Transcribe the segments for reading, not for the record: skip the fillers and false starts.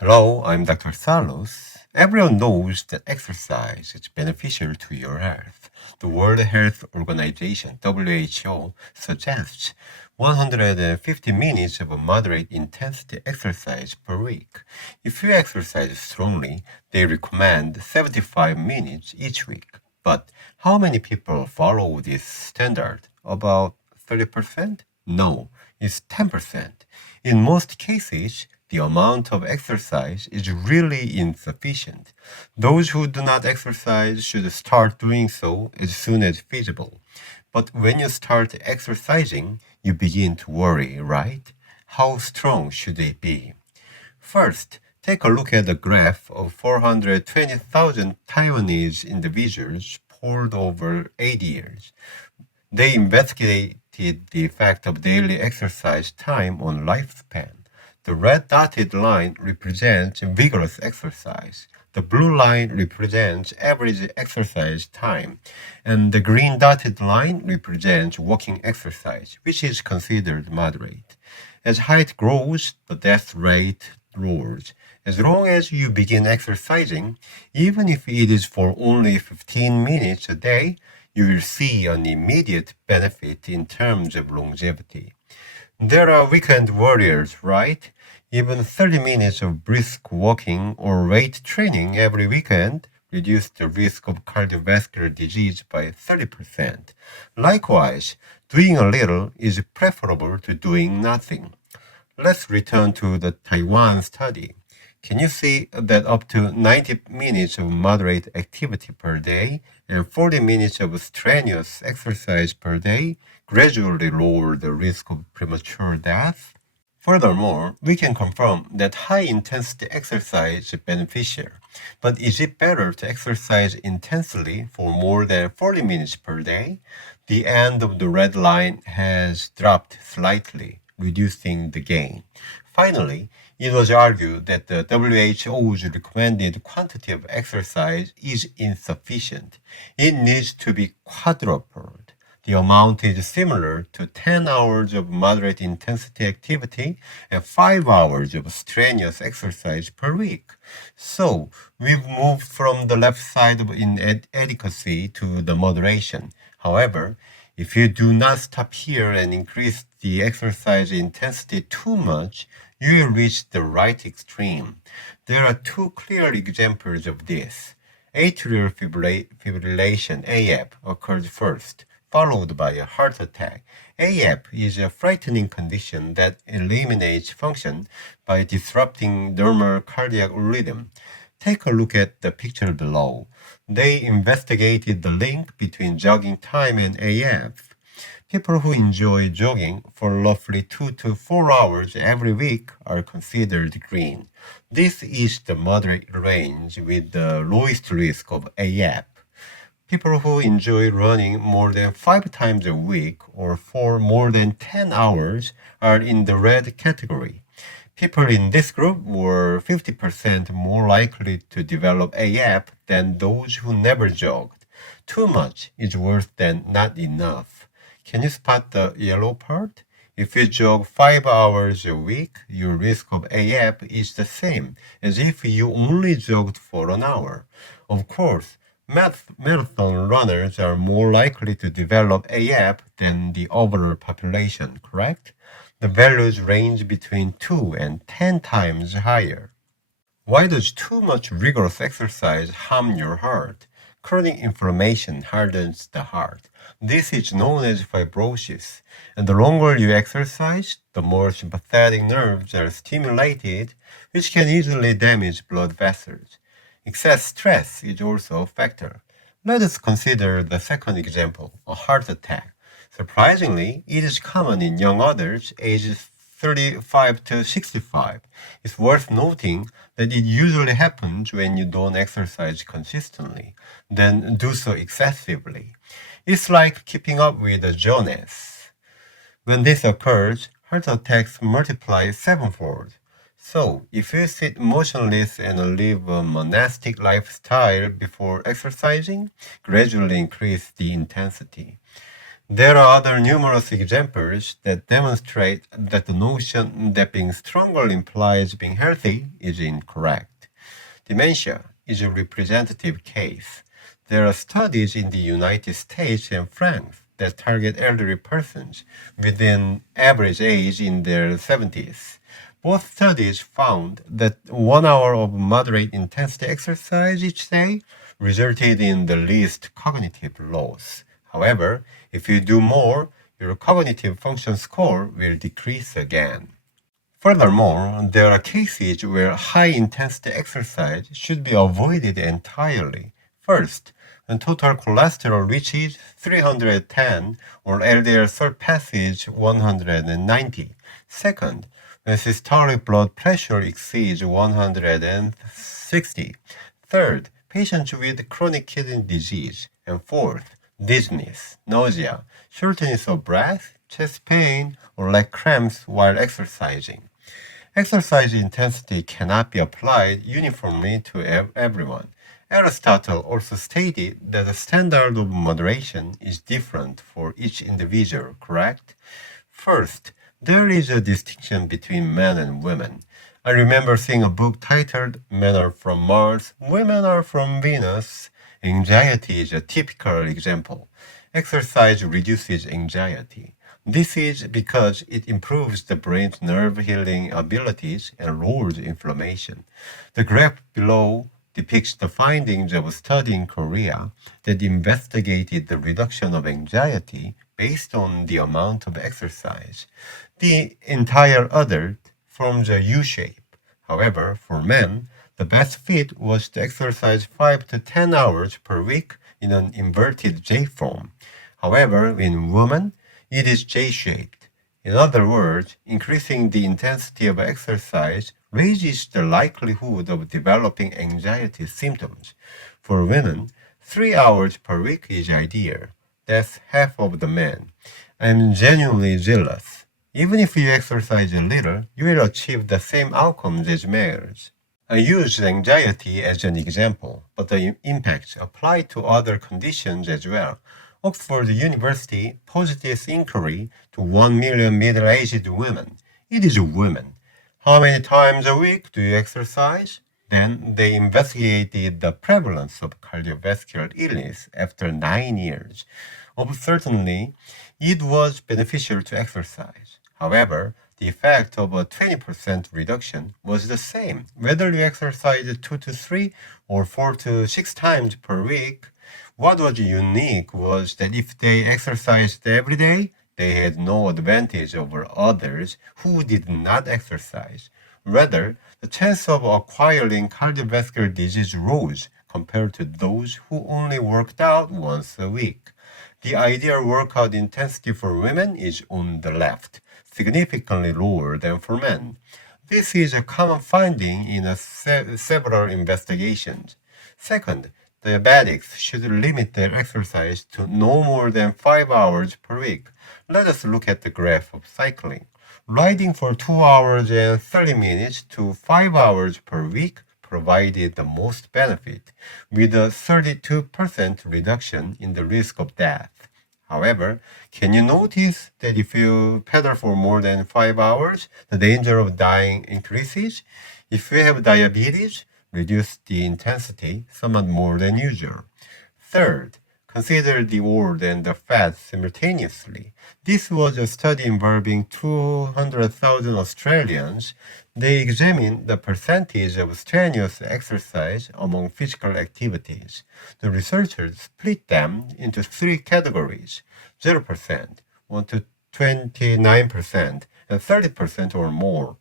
Hello, I'm Dr. Salos. Everyone knows that exercise is beneficial to your health. The World Health Organization, WHO, suggests 150 minutes of moderate intensity exercise per week. If you exercise strongly, they recommend 75 minutes each week. But how many people follow this standard? About 30%? No, it's 10%. In most cases, the amount of exercise is really insufficient. Those who do not exercise should start doing so as soon as feasible. But when you start exercising, you begin to worry, right? How strong should they be? First, take a look at the graph of 420,000 Taiwanese individuals polled over 8 years. They investigated the effect of daily exercise time on lifespan. The red dotted line represents vigorous exercise. The blue line represents average exercise time, and the green dotted line represents walking exercise, which is considered moderate. As height grows, the death rate lowers. As long as you begin exercising, even if it is for only 15 minutes a day, you will see an immediate benefit in terms of longevity. There are weekend warriors, right? Even 30 minutes of brisk walking or weight training every weekend reduce the risk of cardiovascular disease by 30%. Likewise, doing a little is preferable to doing nothing. Let's return to the Taiwan study. Can you see that up to 90 minutes of moderate activity per day and 40 minutes of strenuous exercise per day gradually lower the risk of premature death? Furthermore, we can confirm that high-intensity exercise is beneficial. But is it better to exercise intensely for more than 40 minutes per day? The end of the red line has dropped slightly, reducing the gain. Finally, it was argued that the WHO's recommended quantity of exercise is insufficient. It needs to be quadrupled. The amount is similar to 10 hours of moderate intensity activity and 5 hours of strenuous exercise per week. So, we've moved from the left side of inadequacy to the moderation. However, if you do not stop here and increase the exercise intensity too much, you will reach the right extreme. There are two clear examples of this. Atrial fibrillation, AF, occurs first, followed by a heart attack. AF is a frightening condition that eliminates function by disrupting normal cardiac rhythm. Take a look at the picture below. They investigated the link between jogging time and AF. People who enjoy jogging for roughly 2 to 4 hours every week are considered green. This is the moderate range with the lowest risk of AF. People who enjoy running more than 5 times a week or for more than 10 hours are in the red category. People in this group were 50% more likely to develop AF than those who never jogged. Too much is worse than not enough. Can you spot the yellow part? If you jog 5 hours a week, your risk of AF is the same as if you only jogged for an hour. Of course, marathon runners are more likely to develop AF than the overall population, correct? The values range between 2 and 10 times higher. Why does too much rigorous exercise harm your heart? Chronic inflammation hardens the heart. This is known as fibrosis. And the longer you exercise, the more sympathetic nerves are stimulated, which can easily damage blood vessels. Excess stress is also a factor. Let us consider the second example, a heart attack. Surprisingly, it is common in young adults ages 35 to 65. It's worth noting that it usually happens when you don't exercise consistently, then do so excessively. It's like keeping up with the Jonas. When this occurs, heart attacks multiply sevenfold. So, if you sit motionless and live a monastic lifestyle before exercising, gradually increase the intensity. There are other numerous examples that demonstrate that the notion that being stronger implies being healthy is incorrect. Dementia is a representative case. There are studies in the United States and France that target elderly persons within average age in their 70s. Both studies found that 1 hour of moderate intensity exercise each day resulted in the least cognitive loss. However, if you do more, your cognitive function score will decrease again. Furthermore, there are cases where high-intensity exercise should be avoided entirely. First, when total cholesterol reaches 310 or LDL surpasses 190. Second, when systolic blood pressure exceeds 160. Third, patients with chronic kidney disease. And fourth, dizziness, nausea, shortness of breath, chest pain, or leg cramps while exercising. Exercise intensity cannot be applied uniformly to everyone. Aristotle also stated that the standard of moderation is different for each individual, correct? First, there is a distinction between men and women. I remember seeing a book titled Men Are From Mars, Women Are From Venus. Anxiety is a typical example. Exercise reduces anxiety. This is because it improves the brain's nerve healing abilities and lowers inflammation. The graph below depicts the findings of a study in Korea that investigated the reduction of anxiety based on the amount of exercise. The entire adult forms a U shape. However, for men, the best fit was to exercise 5 to 10 hours per week in an inverted J form. However, in women, it is J-shaped. In other words, increasing the intensity of exercise raises the likelihood of developing anxiety symptoms. For women, 3 hours per week is ideal. That's half of the men. I'm genuinely jealous. Even if you exercise a little, you will achieve the same outcomes as males. I use anxiety as an example, but the impacts apply to other conditions as well. Oxford University posed this inquiry to 1 million middle-aged women. It is women. How many times a week do you exercise? Then they investigated the prevalence of cardiovascular illness after 9 years. Certainly, it was beneficial to exercise. However, the effect of a 20% reduction was the same, whether you exercise 2 to 3 or 4 to 6 times per week. What was unique was that if they exercised every day, they had no advantage over others who did not exercise. Rather, the chance of acquiring cardiovascular disease rose compared to those who only worked out once a week. The ideal workout intensity for women is on the left, significantly lower than for men. This is a common finding in several investigations. Second, diabetics should limit their exercise to no more than 5 hours per week. Let us look at the graph of cycling. Riding for 2 hours and 30 minutes to 5 hours per week provided the most benefit, with a 32% reduction in the risk of death. However, can you notice that if you pedal for more than 5 hours, the danger of dying increases? If you have diabetes, reduce the intensity somewhat more than usual. Third, consider the old and the fat simultaneously. This was a study involving 200,000 Australians. They examined the percentage of strenuous exercise among physical activities. The researchers split them into three categories: 0%, 1 to 29%, and 30% or more.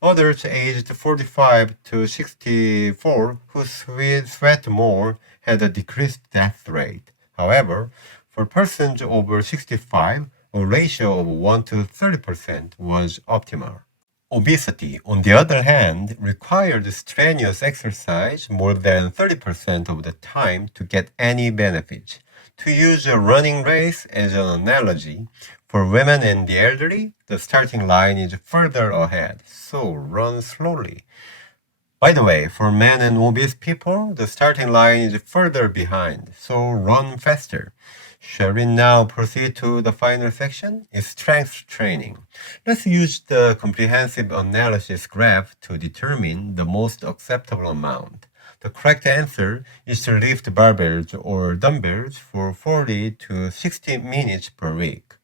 Others aged 45 to 64 who sweat more had a decreased death rate. However, for persons over 65, a ratio of 1 to 30% was optimal. Obesity, on the other hand, required strenuous exercise more than 30% of the time to get any benefit. To use a running race as an analogy, for women and the elderly, the starting line is further ahead, so run slowly. By the way, for men and obese people, the starting line is further behind, so run faster. Shall we now proceed to the final section? It's strength training. Let's use the comprehensive analysis graph to determine the most acceptable amount. The correct answer is to lift barbells or dumbbells for 40 to 60 minutes per week.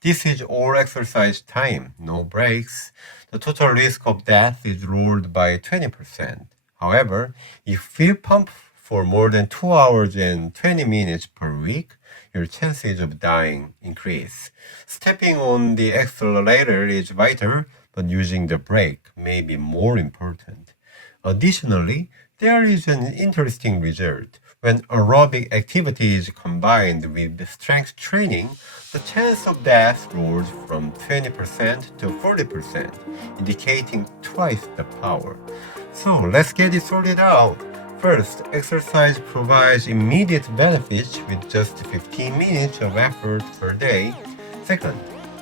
This is all exercise time, no breaks. The total risk of death is lowered by 20%. However, if you pump for more than 2 hours and 20 minutes per week, your chances of dying increase. Stepping on the accelerator is vital, but using the brake may be more important. Additionally, there is an interesting result. When aerobic activity is combined with strength training, the chance of death rose from 20% to 40%, indicating twice the power. So let's get it sorted out. First, exercise provides immediate benefits with just 15 minutes of effort per day. Second,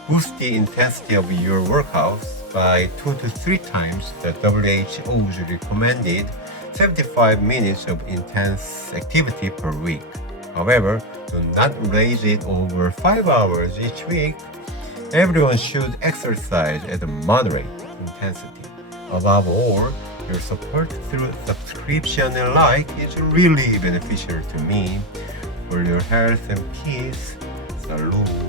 boost the intensity of your workouts by 2 to 3 times the WHO's recommended 75 minutes of intense activity per week. However, do not raise it over 5 hours each week. Everyone should exercise at a moderate intensity. Above all, your support through subscription and like is really beneficial to me. For your health and peace, salute.